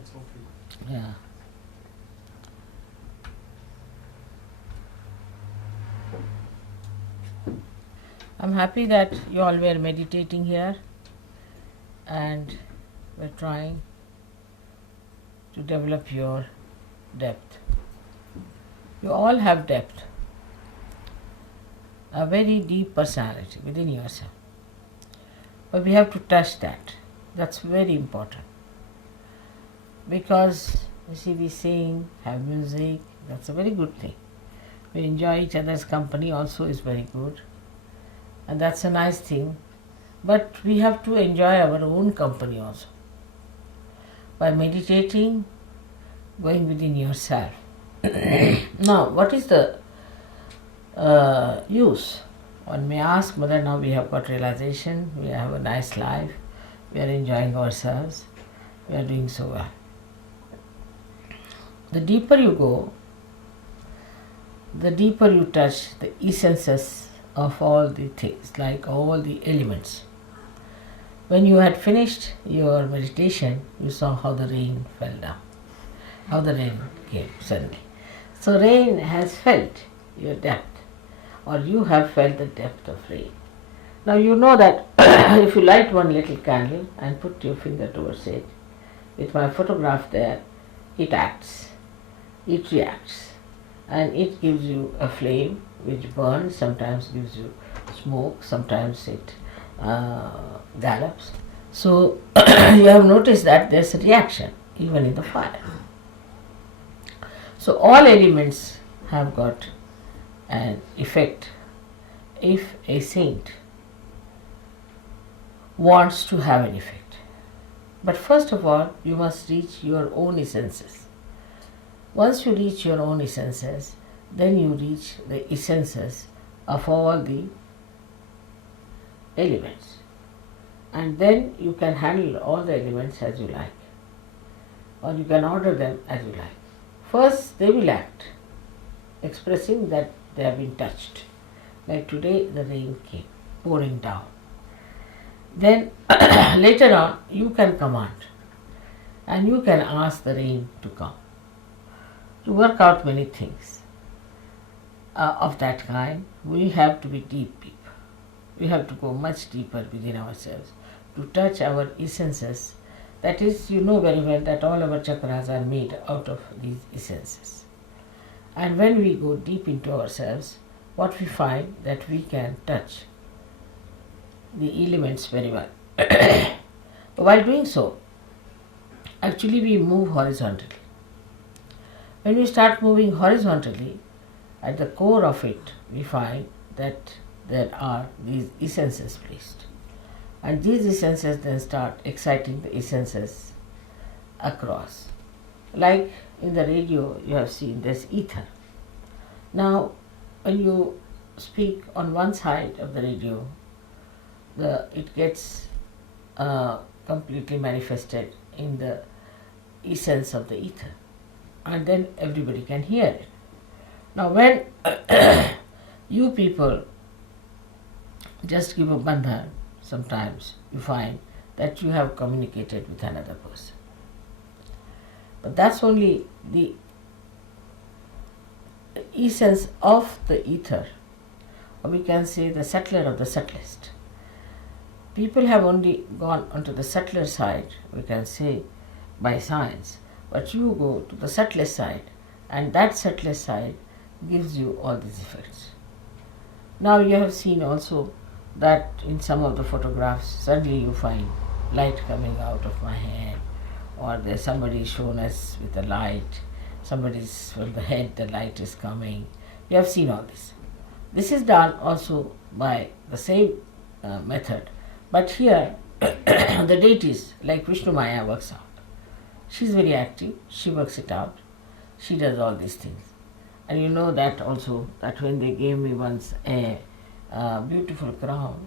That's okay. Yeah. I'm happy that you all were meditating here and were trying to develop your depth. You all have depth, a very deep personality within yourself. But we have to touch that. That's very important. Because, you see, we sing, have music, that's a very good thing. We enjoy each other's company also is very good. And that's a nice thing. But we have to enjoy our own company also. By meditating, going within yourself. Now, what is the use? One may ask, Mother, now we have got realization, we have a nice life, we are enjoying ourselves, we are doing so well. The deeper you go, the deeper you touch the essences of all the things, like all the elements. When you had finished your meditation, you saw how the rain fell down, how the rain came suddenly. So rain has felt your depth, or you have felt the depth of rain. Now you know that if you light one little candle and put your finger towards it, with my photograph there, it acts, it reacts, and it gives you a flame which burns, sometimes gives you smoke, sometimes it gallops. So you have noticed that there's a reaction even in the fire. So all elements have got an effect. If a saint wants to have an effect. But first of all, you must reach your own essences. Once you reach your own essences, then you reach the essences of all the elements. And then you can handle all the elements as you like, or you can order them as you like. First, they will act, expressing that they have been touched. Like today, the rain came pouring down. Then later on, you can command and you can ask the rain to come. To work out many things of that kind, we have to be deep people. We have to go much deeper within ourselves to touch our essences. That is, you know very well that all our chakras are made out of these essences. And when we go deep into ourselves, what we find that we can touch the elements very well. While doing so, actually we move horizontally. When we start moving horizontally, at the core of it, we find that there are these essences placed. And these essences then start exciting the essences across. Like in the radio, you have seen there's ether. Now, when you speak on one side of the radio, it gets completely manifested in the essence of the ether, and then everybody can hear it. Now, when you people just give a bandhan, sometimes you find that you have communicated with another person. But that's only the essence of the ether, or we can say the subtler of the subtlest. People have only gone onto the subtler side, we can say, by science, but you go to the subtlest side, and that subtlest side gives you all these effects. Now you have seen also that in some of the photographs, suddenly you find light coming out of my head, or there's somebody shown us with a light, somebody's from the head the light is coming. You have seen all this. This is done also by the same method, but here the deities like Vishnu Maya works out. She's very active, she works it out, she does all these things. And you know that also, that when they gave me once a beautiful crown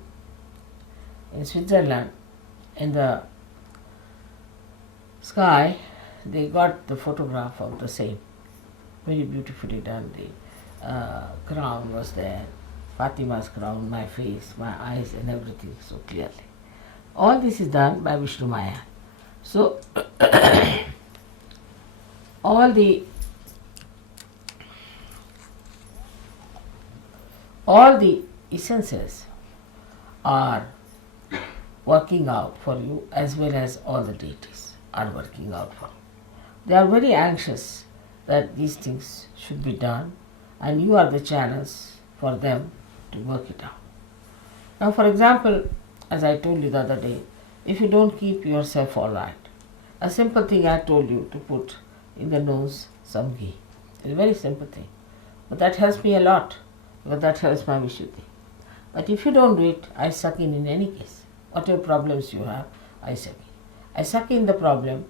in Switzerland, in the sky, they got the photograph of the same, very beautifully done. The crown was there, Fatima's crown, my face, my eyes and everything so clearly. All this is done by Vishnu Maya. So all the essences are working out for you, as well as all the deities are working out for you. They are very anxious that these things should be done, and you are the channels for them to work it out. Now, for example, as I told you the other day, if you don't keep yourself all right, a simple thing I told you to put in the nose some ghee. It's a very simple thing, but that helps me a lot, because that helps my Vishuddhi. But if you don't do it, I suck in any case. Whatever problems you have, I suck in. I suck in the problem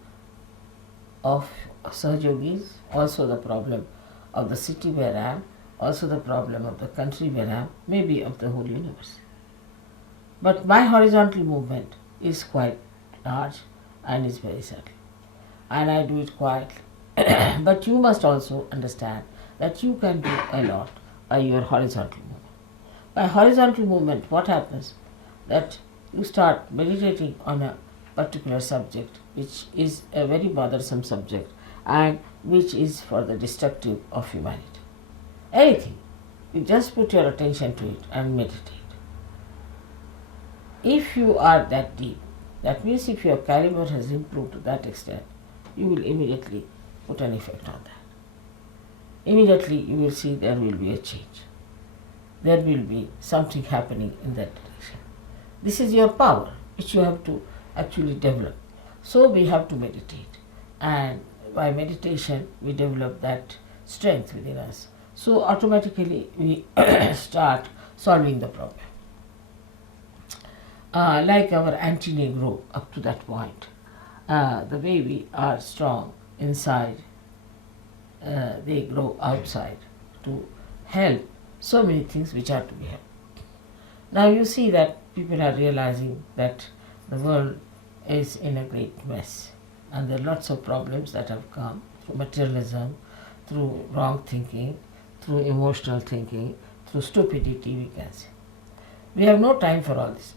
of Sahaja Yogis, also the problem of the city where I am, also the problem of the country where I am, maybe of the whole universe. But my horizontal movement is quite large and is very subtle, and I do it quietly. But you must also understand that you can do a lot by your horizontal movement. By horizontal movement, what happens? That you start meditating on a particular subject, which is a very bothersome subject and which is for the destructive of humanity. Anything, you just put your attention to it and meditate. If you are that deep, that means if your caliber has improved to that extent, you will immediately put an effect on that. Immediately you will see there will be a change. There will be something happening in that direction. This is your power, which you have to actually develop. So we have to meditate, and by meditation we develop that strength within us. So automatically we start solving the problem. Like our anti-negro up to that point, the way we are strong inside, they grow outside to help so many things which are to be helped. Now you see that people are realizing that the world is in a great mess, and there are lots of problems that have come through materialism, through wrong thinking, through emotional thinking, through stupidity, we can say. We have no time for all this.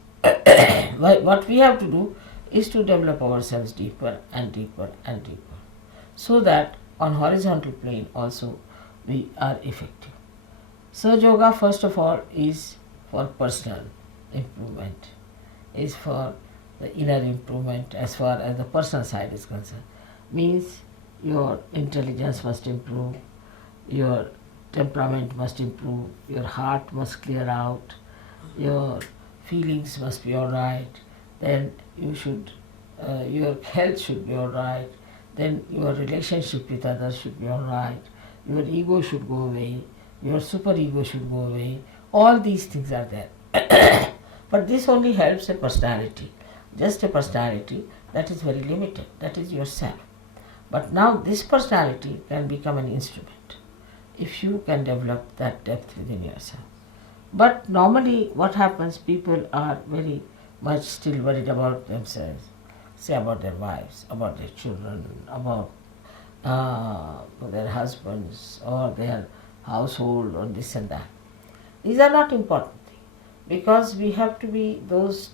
What we have to do is to develop ourselves deeper and deeper and deeper, so that on horizontal plane also we are effective. Sahaja Yoga, first of all, is for personal improvement, is for the inner improvement as far as the personal side is concerned. Means your intelligence must improve, your temperament must improve, your heart must clear out, your feelings must be all right, then you should, your health should be all right, then your relationship with others should be all right, your ego should go away, your superego should go away. All these things are there. But this only helps a personality, just a personality that is very limited, that is yourself. But now this personality can become an instrument if you can develop that depth within yourself. But normally what happens, people are very much still worried about themselves, say about their wives, about their children, about their husbands or their household or this and that. These are not important things, because we have to be those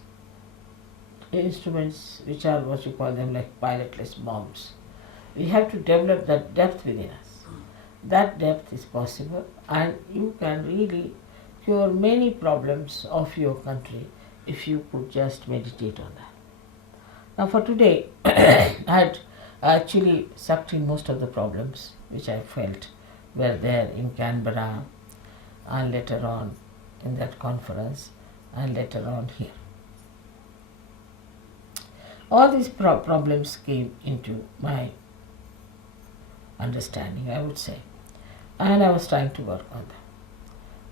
instruments which are what you call them like pilotless bombs. We have to develop that depth within us. That depth is possible, and you can really cure many problems of your country if you could just meditate on that. Now for today, I had actually sucked in most of the problems which I felt were there in Canberra, and later on in that conference, and later on here. All these problems came into my understanding, I would say, and I was trying to work on them.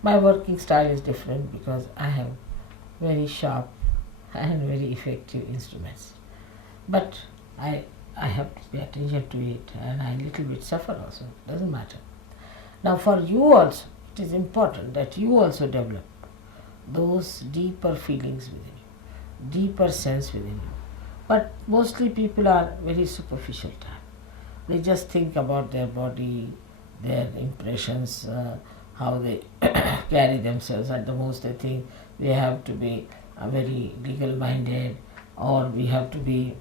My working style is different because I have very sharp and very effective instruments. But I have to pay attention to it, and I little bit suffer also, doesn't matter. Now for you also, it is important that you also develop those deeper feelings within you, deeper sense within you. But mostly people are very superficial type. They just think about their body, their impressions, how they carry themselves. At the most they think they have to be very legal minded, or we have to be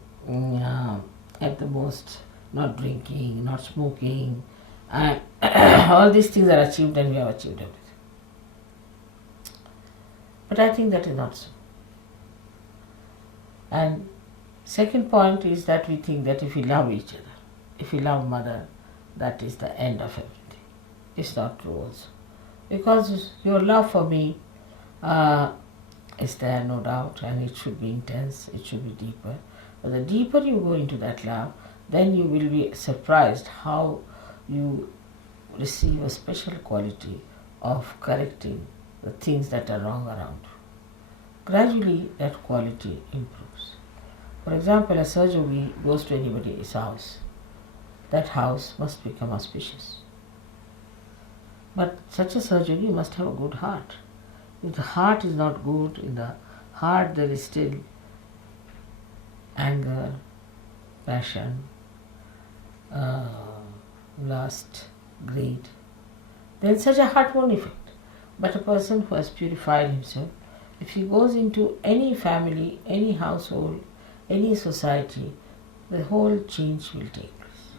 at the most not drinking, not smoking, and all these things are achieved and we have achieved everything. But I think that is not so. And second point is that we think that if we love each other, if we love mother, that is the end of everything. It's not true also. Because your love for me is there, no doubt, and it should be intense, it should be deeper. But the deeper you go into that love, then you will be surprised how you receive a special quality of correcting the things that are wrong around you. Gradually that quality improves. For example, a Sahaja Yogi goes to anybody's house. That house must become auspicious. But such a Sahaja Yogi must have a good heart. If the heart is not good, in the heart there is still anger, passion, lust, greed, then such a heart won't effect. But a person who has purified himself, if he goes into any family, any household, any society, the whole change will take place.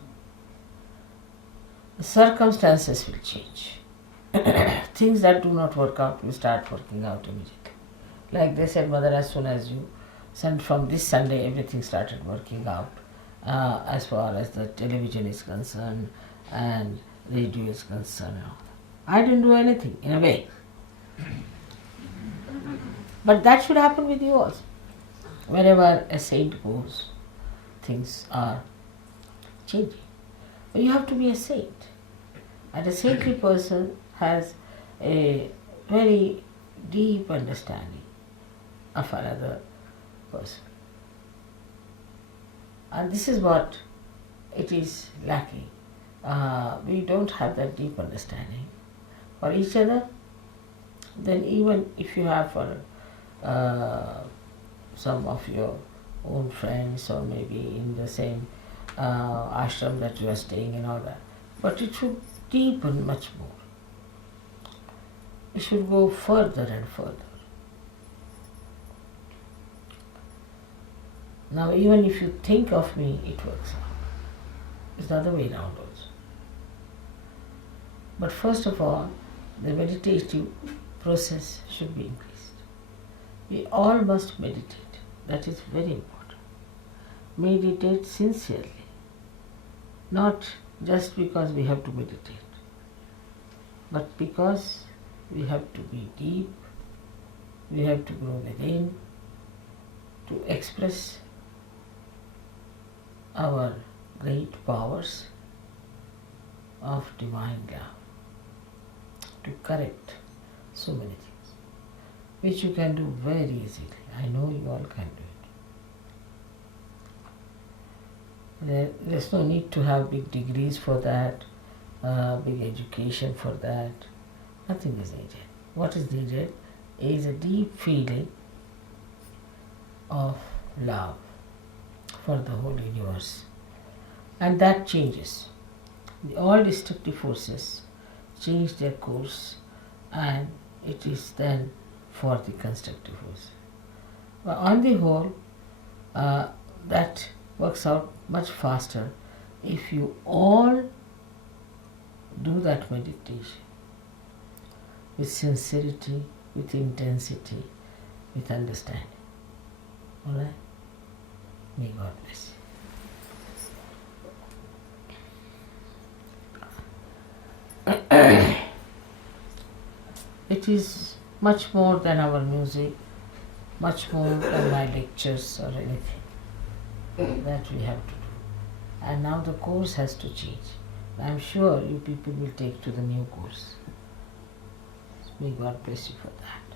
The circumstances will change. Things that do not work out will start working out immediately. Like they said, Mother, as soon as you sent from this Sunday, everything started working out as far as the television is concerned and radio is concerned. I didn't do anything, in a way. But that should happen with you also. Wherever a saint goes, things are changing. But you have to be a saint. And a saintly person has a very deep understanding of another person. And this is what it is lacking. We don't have that deep understanding for each other. Then even if you have for some of your own friends or maybe in the same ashram that you are staying in, all that, but it should deepen much more. It should go further and further. Now even if you think of me, it works out. It's the other way around also. But first of all, the meditative process should be increased. We all must meditate. That is very important. Meditate sincerely. Not just because we have to meditate, but because we have to be deep, we have to grow within, to express our great powers of divine love, to correct so many things, which you can do very easily. I know you all can do it. There's no need to have big degrees for that, big education for that. Nothing is needed. What is needed is a deep feeling of love for the whole universe. And that changes. All destructive forces change their course, and it is then for the constructive force. But on the whole, that works out much faster if you all do that meditation with sincerity, with intensity, with understanding. Alright? May God bless you. It is much more than our music, much more than my lectures or anything that we have to do. And now the course has to change. I am sure you people will take to the new course. May God bless you for that.